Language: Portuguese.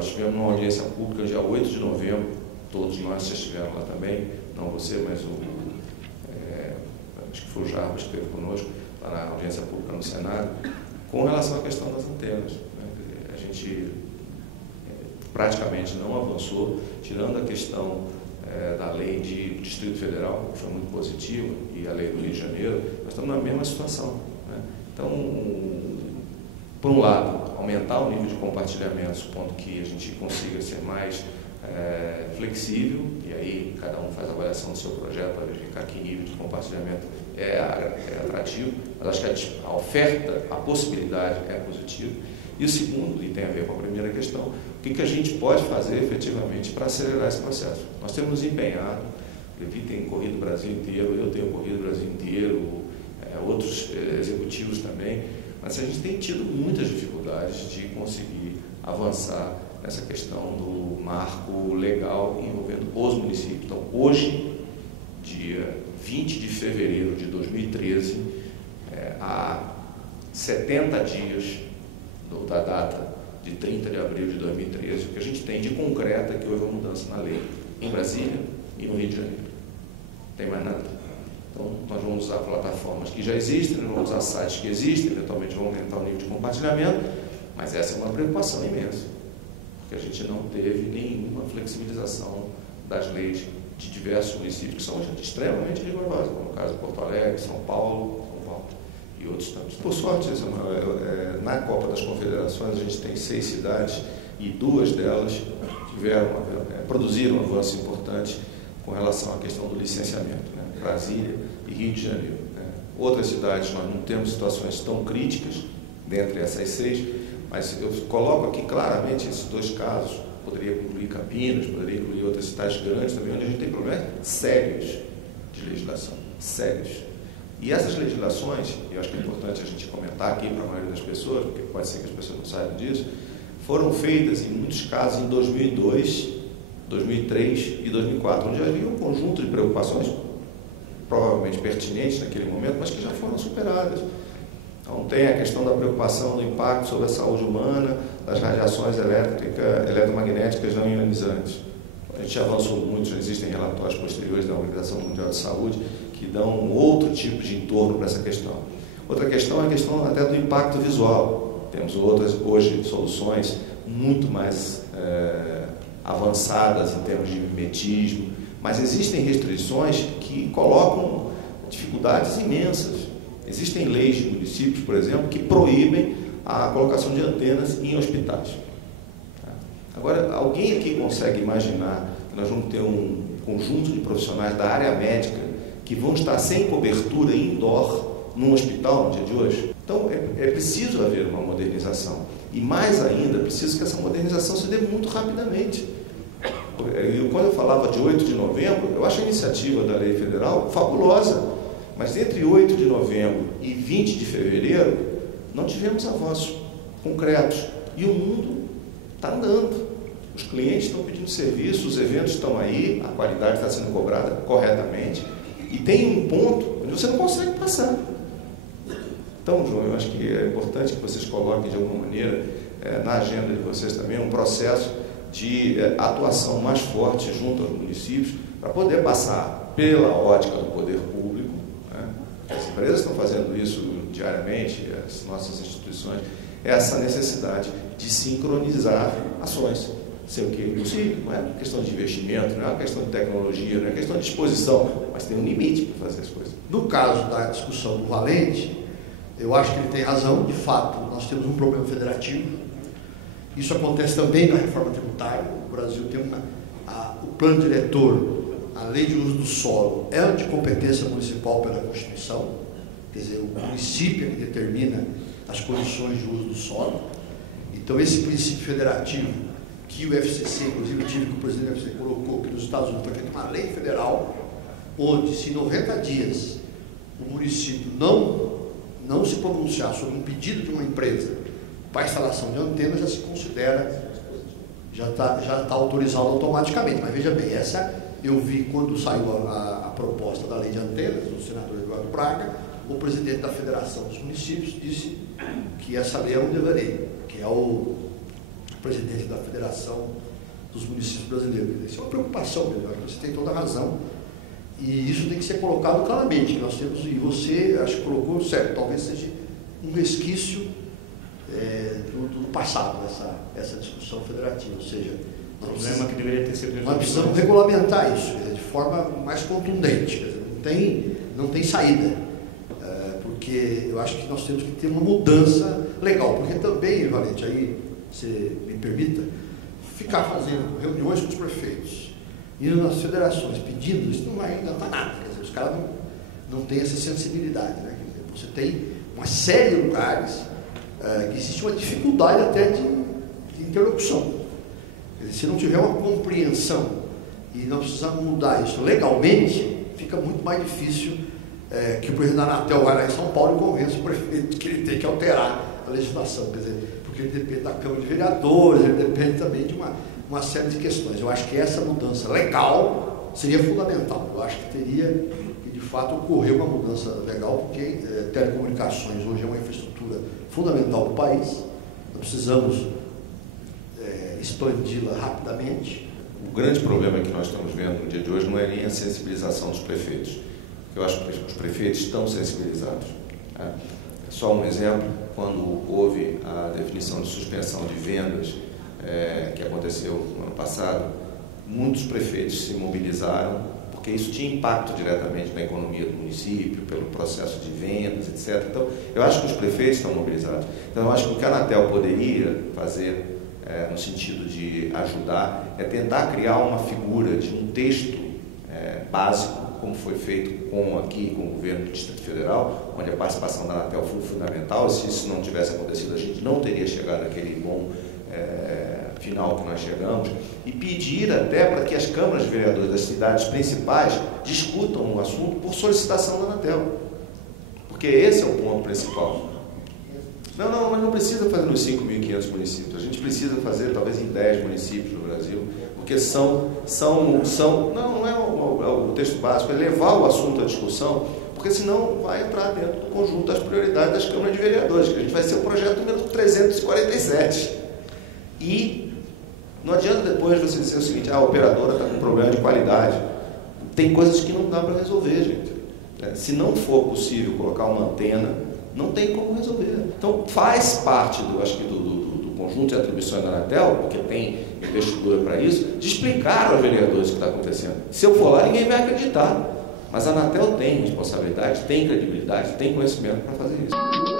nós tivemos uma audiência pública dia 8 de novembro, todos nós já estiveram lá também, não você, mas acho que foi o Jarbas que esteve conosco, lá na audiência pública no Senado, com relação à questão das antenas. A gente praticamente não avançou, tirando a questão da lei de Distrito Federal, que foi muito positiva, e a lei do Rio de Janeiro, nós estamos na mesma situação. Então, por um lado, aumentar o nível de compartilhamento, supondo que a gente consiga ser mais flexível, e aí cada um faz a avaliação do seu projeto para verificar que nível de compartilhamento é atrativo, mas acho que a oferta, a possibilidade é positiva. E o segundo, e tem a ver com a primeira questão, o que a gente pode fazer efetivamente para acelerar esse processo? Nós temos nos empenhado, o Levi tem corrido o Brasil inteiro, eu tenho corrido o Brasil inteiro, outros executivos também, mas a gente tem tido muitas dificuldades de conseguir avançar nessa questão do marco legal envolvendo os municípios. Então, hoje, dia 20 de fevereiro de 2013, há 70 dias da data de 30 de abril de 2013, o que a gente tem de concreto é que houve uma mudança na lei em Brasília e no Rio de Janeiro. Não tem mais nada. Então, nós vamos usar plataformas que já existem, nós vamos usar sites que existem, eventualmente vamos aumentar o nível de compartilhamento, mas essa é uma preocupação imensa, porque a gente não teve nenhuma flexibilização das leis de diversos municípios que são extremamente rigorosas, como o caso de Porto Alegre, São Paulo e outros tantos. Por sorte, Samuel, na Copa das Confederações a gente tem 6 cidades e 2 delas produziram um avanço importante com relação à questão do licenciamento, né? Brasília e Rio de Janeiro. Outras cidades nós não temos situações tão críticas, dentre essas 6, mas eu coloco aqui claramente esses 2 casos, poderia incluir Campinas, poderia incluir outras cidades grandes também, onde a gente tem problemas sérios de legislação, sérios. E essas legislações, e eu acho que é importante a gente comentar aqui para a maioria das pessoas, porque pode ser que as pessoas não saibam disso, foram feitas, em muitos casos, em 2002, 2003 e 2004, onde havia um conjunto de preocupações provavelmente pertinentes naquele momento, mas que já foram superadas. Então, tem a questão da preocupação do impacto sobre a saúde humana, das radiações eletromagnéticas não ionizantes. A gente avançou muito, já existem relatórios posteriores da Organização Mundial de Saúde que dão um outro tipo de entorno para essa questão. Outra questão é a questão até do impacto visual. Temos outras, hoje, soluções muito mais avançadas em termos de mimetismo, mas existem restrições que colocam dificuldades imensas. Existem leis de municípios, por exemplo, que proíbem a colocação de antenas em hospitais. Agora, alguém aqui consegue imaginar que nós vamos ter um conjunto de profissionais da área médica que vão estar sem cobertura indoor num hospital no dia de hoje? Então, é preciso haver uma modernização. E mais ainda, é preciso que essa modernização se dê muito rapidamente. Quando eu falava de 8 de novembro, eu acho a iniciativa da lei federal fabulosa, mas entre 8 de novembro e 20 de fevereiro, não tivemos avanços concretos. E o mundo está andando. Os clientes estão pedindo serviço, os eventos estão aí, a qualidade está sendo cobrada corretamente, e tem um ponto onde você não consegue passar. Então, João, eu acho que é importante que vocês coloquem de alguma maneira na agenda de vocês também um processo de atuação mais forte junto aos municípios, para poder passar pela ótica do poder público, né? As empresas estão fazendo isso diariamente, as nossas instituições, essa necessidade de sincronizar ações. Sei o que é impossível, não é uma questão de investimento, não é uma questão de tecnologia, não é uma questão de disposição, mas tem um limite para fazer as coisas. No caso da discussão do Valente, eu acho que ele tem razão, de fato, nós temos um problema federativo. Isso acontece também na reforma tributária. O Brasil tem o plano diretor, a lei de uso do solo é de competência municipal pela Constituição, quer dizer, o município é que determina as condições de uso do solo. Então, esse princípio federativo, que o FCC, inclusive eu tive que o presidente do FCC colocou, que nos Estados Unidos foi feita uma lei federal, onde se em 90 dias o município não se pronunciar sobre um pedido de uma empresa para a instalação de antenas, já se considera, já está autorizado automaticamente. Mas veja bem, essa eu vi quando saiu a proposta da lei de antenas, do senador Eduardo Braga, o presidente da Federação dos Municípios disse que essa lei é um dever, que é presidente da Federação dos Municípios Brasileiros. Isso é uma preocupação mesmo, você tem toda a razão. E isso tem que ser colocado claramente, que nós temos, e você acho que colocou certo, talvez seja um resquício do passado, essa discussão federativa, ou seja, que deveria ter sido nós precisamos regulamentar isso, quer dizer, de forma mais contundente, quer dizer, não tem saída, porque eu acho que nós temos que ter uma mudança legal, porque também, Valente, aí você me permita, ficar fazendo reuniões com os prefeitos, indo nas federações, pedindo, isso não vai adiantar nada, quer dizer, os caras não têm essa sensibilidade, né? Quer dizer, você tem uma série de lugares que existe uma dificuldade até de interlocução. Quer dizer, se não tiver uma compreensão e não precisamos mudar isso legalmente, fica muito mais difícil que o presidente da Anatel vai lá em São Paulo e convença o prefeito que ele tem que alterar a legislação, quer dizer, porque ele depende da Câmara de Vereadores, ele depende também de uma série de questões. Eu acho que essa mudança legal seria fundamental. Eu acho que teria que, de fato, ocorrer uma mudança legal, porque telecomunicações hoje é uma infraestrutura fundamental do país, nós precisamos expandi-la rapidamente. O grande problema que nós estamos vendo no dia de hoje não é nem a sensibilização dos prefeitos, porque eu acho que os prefeitos estão sensibilizados. É só um exemplo, quando houve a definição de suspensão de vendas, que aconteceu no ano passado, muitos prefeitos se mobilizaram, porque isso tinha impacto diretamente na economia do município, pelo processo de vendas, etc. Então, eu acho que os prefeitos estão mobilizados. Então, eu acho que o que a Anatel poderia fazer, no sentido de ajudar, é tentar criar uma figura de um texto básico, como foi feito aqui com o governo do Distrito Federal, onde a participação da Anatel foi fundamental. Se isso não tivesse acontecido, a gente não teria chegado naquele bom final que nós chegamos, e pedir até para que as câmaras de vereadores das cidades principais discutam o assunto por solicitação da Anatel, porque esse é o ponto principal. Não, mas não precisa fazer nos 5.500 municípios, a gente precisa fazer talvez em 10 municípios no Brasil, porque não é o texto básico, é levar o assunto à discussão, porque senão vai entrar dentro do conjunto das prioridades das câmaras de vereadores, que a gente vai ser o projeto número 347. E não adianta depois você dizer o seguinte, a operadora está com problema de qualidade. Tem coisas que não dá para resolver, gente. Se não for possível colocar uma antena, não tem como resolver. Então, faz parte, acho que, do conjunto de atribuições da Anatel, porque tem investidura para isso, de explicar aos vereadores o que está acontecendo. Se eu for lá, ninguém vai acreditar. Mas a Anatel tem responsabilidade, tem credibilidade, tem conhecimento para fazer isso.